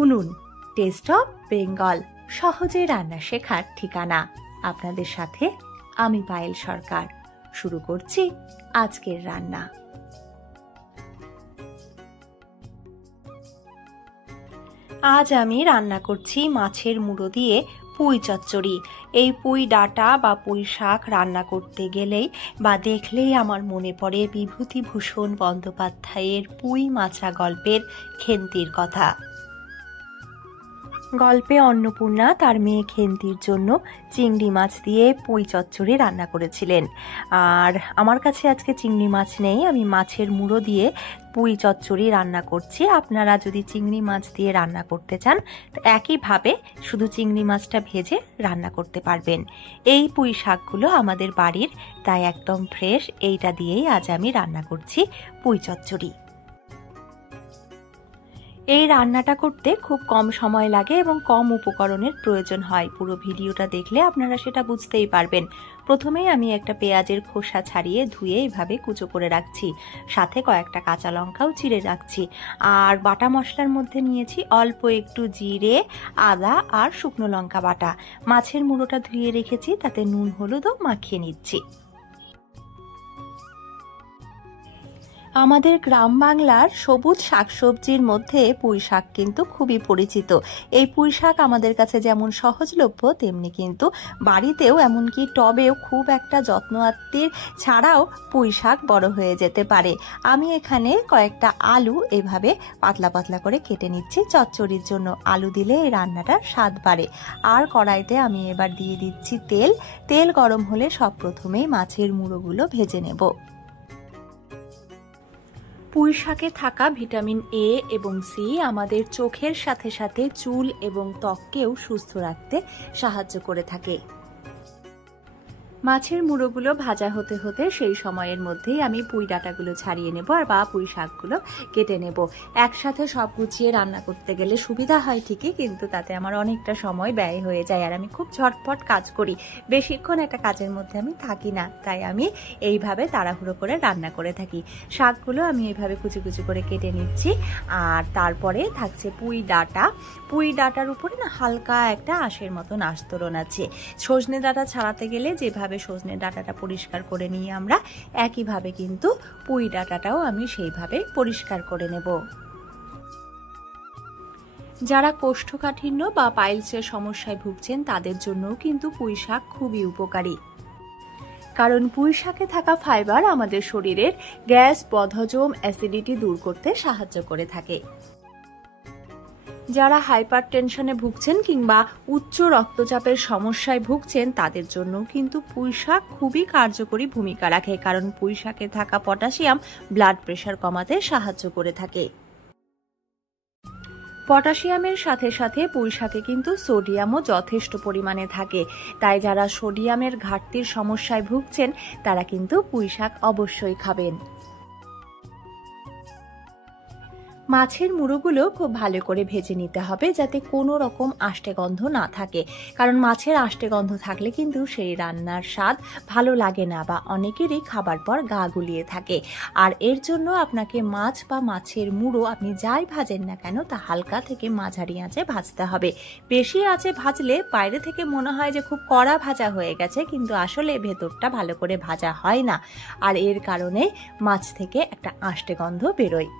উনুন, test of Bengal, সহজে রান্না শেখার ঠিকানা। আপনাদের সাথে আমি পায়েল সরকার। শুরু করছি আজকের রান্না। আজ আমি রান্না করছি মাছের মুড়ো দিয়ে পুঁই চচ্চড়ি। এই পুঁই ডাঁটা বা পুঁই শাক রান্না করতে গেলেই বা দেখলেই আমার মনে পড়ে বিভূতিভূষণ বন্দ্যোপাধ্যায়ের পুঁই মাছা গল্পের খেন্তির কথা। গল্পে অন্নপূর্ণা তার মেয়ে খেন্তির জন্য চিংড়ি মাছ দিয়ে পুঁই চচ্চড়ি রান্না করেছিলেন। আর আমার কাছে আজকে চিংড়ি মাছ নেই, আমি মাছের মুড়ো দিয়ে পুঁই চচ্চড়ি রান্না করছি। আপনারা যদি চিংড়ি মাছ দিয়ে রান্না করতে চান তো একইভাবে শুধু চিংড়ি মাছটা ভেজে রান্না করতে পারবেন। এই পুঁই শাকগুলো আমাদের বাড়ির, তাই একদম ফ্রেশ। এইটা দিয়েই আজ আমি রান্না করছি পুঁই চচ্চড়ি। এই রান্নাটা করতে খুব কম সময় লাগে এবং কম উপকরণের প্রয়োজন হয়। পুরো ভিডিওটা দেখলে আপনারা সেটা বুঝতেই পারবেন। প্রথমেই আমি একটা পেঁয়াজের খোসা ছাড়িয়ে ধুয়ে এইভাবে কুচো করে রাখছি, সাথে কয়েকটা কাঁচা লঙ্কাও চিড়ে রাখছি। আর বাটা মশলার মধ্যে নিয়েছি অল্প একটু জিরে, আদা আর শুকনো লঙ্কা বাটা। মাছের মুড়োটা ধুয়ে রেখেছি, তাতে নুন হলুদও মাখিয়ে নিচ্ছি। আমাদের গ্রাম বাংলার সবুজ শাকসবজির মধ্যে পুঁই শাক কিন্তু খুবই পরিচিত। এই পুঁই শাক আমাদের কাছে যেমন সহজলভ্য, তেমনি কিন্তু বাড়িতেও, এমনকি টবেও খুব একটা যত্ন আত্তির ছাড়াও পুঁই শাক বড় হয়ে যেতে পারে। আমি এখানে কয়েকটা আলু এভাবে পাতলা পাতলা করে কেটে নিচ্ছি চচ্চড়ির জন্য। আলু দিলে এই রান্নাটার স্বাদ বাড়ে। আর কড়াইতে আমি এবার দিয়ে দিচ্ছি তেল। তেল গরম হলে সব প্রথমেই মাছের মুড়োগুলো ভেজে নেব। পুঁই শাকে থাকা ভিটামিন এ এবং সি আমাদের চোখের সাথে সাথে চুল এবং ত্বককেও সুস্থ রাখতে সাহায্য করে থাকে। মাছের মুড়োগুলো ভাজা হতে হতে সেই সময়ের মধ্যেই আমি পুঁই ডাঁটাগুলো ছাড়িয়ে নেব আর পুঁই শাকগুলো কেটে নেব। একসাথে সব গুছিয়ে রান্না করতে গেলে সুবিধা হয় ঠিকই, কিন্তু তাতে আমার অনেকটা সময় ব্যয় হয়ে যায়। আর আমি খুব ঝটপট কাজ করি, বেশিক্ষণ একটা কাজের মধ্যে আমি থাকি না, তাই আমি এইভাবে তাড়াহুড়ো করে রান্না করে থাকি। শাকগুলো আমি এইভাবে কুচি কুচি করে কেটে নিচ্ছি। আর তারপরে থাকছে পুঁই ডাঁটা। পুঁই ডাঁটার উপরে না হালকা একটা আঁশের মতন আস্তরণ আছে। সজনে ডাঁটা ছাড়াতে গেলে যেভাবে সজনে ডাঁটাটা পরিষ্কার করে নিই আমরা, একইভাবে কিন্তু পুঁই ডাঁটাটাও আমি সেইভাবে পরিষ্কার করে নেব। যারা কোষ্ঠকাঠিন্য বা পাইলসের সমস্যায় ভুগছেন তাদের জন্যও কিন্তু পুঁই শাক খুবই উপকারী, কারণ পুঁই শাকে থাকা ফাইবার আমাদের শরীরের গ্যাস, বদহজম, অ্যাসিডিটি দূর করতে সাহায্য করে থাকে। যারা হাইপার টেনশনে ভুগছেন কিংবা উচ্চ রক্তচাপের সমস্যায় ভুগছেন তাদের জন্য কিন্তু পুঁই শাক খুবই কার্যকরী ভূমিকা রাখে, কারণ পুঁই শাকে থাকা পটাশিয়াম ব্লাড প্রেশার কমাতে সাহায্য করে থাকে। পটাশিয়ামের সাথে সাথে পুঁই শাকে কিন্তু সোডিয়ামও যথেষ্ট পরিমাণে থাকে, তাই যারা সোডিয়ামের ঘাটতির সমস্যায় ভুগছেন তারা কিন্তু পুঁই শাক অবশ্যই খাবেন। মাছের মুড়োগুলো খুব ভালো করে ভেজে নিতে হবে, যাতে কোনো রকম আষ্টে গন্ধ না থাকে, কারণ মাছের আষ্টে গন্ধ থাকলে কিন্তু সেই রান্নার স্বাদ ভালো লাগে না বা অনেকেরই খাবার পর গা গুলিয়ে থাকে। আর এর জন্য আপনাকে মাছ বা মাছের মুড়ো আপনি যাই ভাজেন না কেন তা হালকা থেকে মাঝারি আঁচে ভাজতে হবে। বেশি আঁচে ভাজলে বাইরে থেকে মনে হয় যে খুব কড়া ভাজা হয়ে গেছে, কিন্তু আসলে ভেতরটা ভালো করে ভাজা হয় না, আর এর কারণে মাছ থেকে একটা আষ্টে গন্ধ বেরোয়।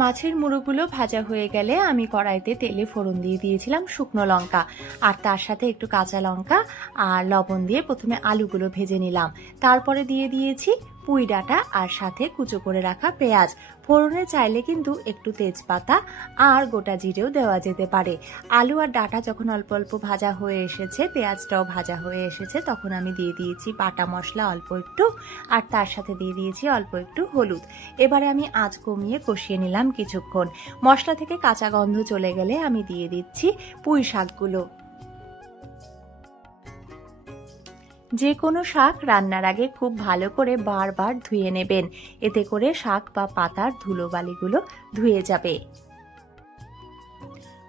মাছের মুড়োগুলো ভাজা হয়ে গেলে আমি কড়াইতে তেলে ফোড়ন দিয়ে দিয়েছিলাম শুকনো লঙ্কা, আর তার সাথে একটু কাঁচা লঙ্কা আর লবণ দিয়ে প্রথমে আলুগুলো ভেজে নিলাম। তারপরে দিয়ে দিয়েছি পুঁই ডাঁটা আর সাথে কুচো করে রাখা পেঁয়াজ। ফোড়নে চাইলে কিন্তু একটু তেজপাতা আর গোটা জিরেও দেওয়া যেতে পারে। আলু আর ডাঁটা যখন অল্প অল্প ভাজা হয়ে এসেছে, পেঁয়াজটাও ভাজা হয়ে এসেছে, তখন আমি দিয়ে দিয়েছি বাটা মশলা অল্প একটু, আর তার সাথে দিয়ে দিয়েছি অল্প একটু হলুদ। এবারে আমি আঁচ কমিয়ে কষিয়ে নিলাম কিছুক্ষণ। মশলা থেকে কাঁচা গন্ধ চলে গেলে আমি দিয়ে দিচ্ছি পুঁই শাকগুলো। যে কোনো শাক রান্নার আগে খুব ভালো করে বারবার ধুয়ে নেবেন, এতে করে শাক বা পাতার ধুলোবালিগুলো ধুয়ে যাবে।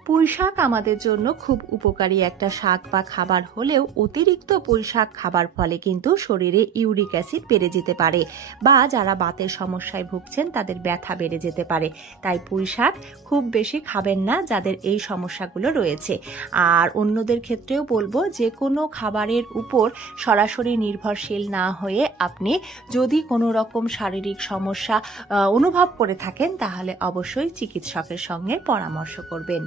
পুঁই শাক আমাদের জন্য খুব উপকারী একটা শাক বা খাবার হলেও অতিরিক্ত পুঁই শাক খাবার ফলে কিন্তু শরীরে ইউরিক অ্যাসিড বেড়ে যেতে পারে বা যারা বাতের সমস্যায় ভুগছেন তাদের ব্যথা বেড়ে যেতে পারে। তাই পুঁই শাক খুব বেশি খাবেন না যাদের এই সমস্যাগুলো রয়েছে। আর অন্যদের ক্ষেত্রেও বলবো যে কোনো খাবারের উপর সরাসরি নির্ভরশীল না হয়ে আপনি যদি কোনো রকম শারীরিক সমস্যা অনুভব করে থাকেন তাহলে অবশ্যই চিকিৎসকের সঙ্গে পরামর্শ করবেন।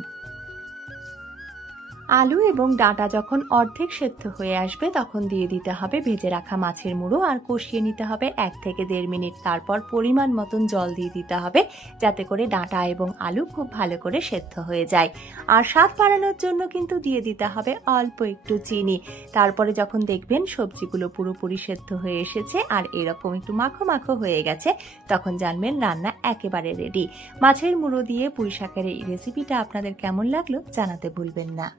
আলু এবং ডাঁটা যখন অর্ধেক সেদ্ধ হয়ে আসবে তখন দিয়ে দিতে হবে ভেজে রাখা মাছের মুড়ো আর কষিয়ে নিতে হবে 1 থেকে 1.5 মিনিট। তারপর পরিমাণ মতন জল দিয়ে দিতে হবে যাতে করে ডাঁটা এবং আলু খুব ভালো করে সেদ্ধ হয়ে যায়। আর স্বাদ বাড়ানোর জন্য কিন্তু দিয়ে দিতে হবে অল্প একটু চিনি। তারপরে যখন দেখবেন সবজিগুলো পুরোপুরি সেদ্ধ হয়ে এসেছে আর এরকম একটু মাখো মাখো হয়ে গেছে তখন জানবেন রান্না একেবারে রেডি। মাছের মুড়ো দিয়ে পুঁই শাকের এই রেসিপিটা আপনাদের কেমন লাগলো জানাতে ভুলবেন না।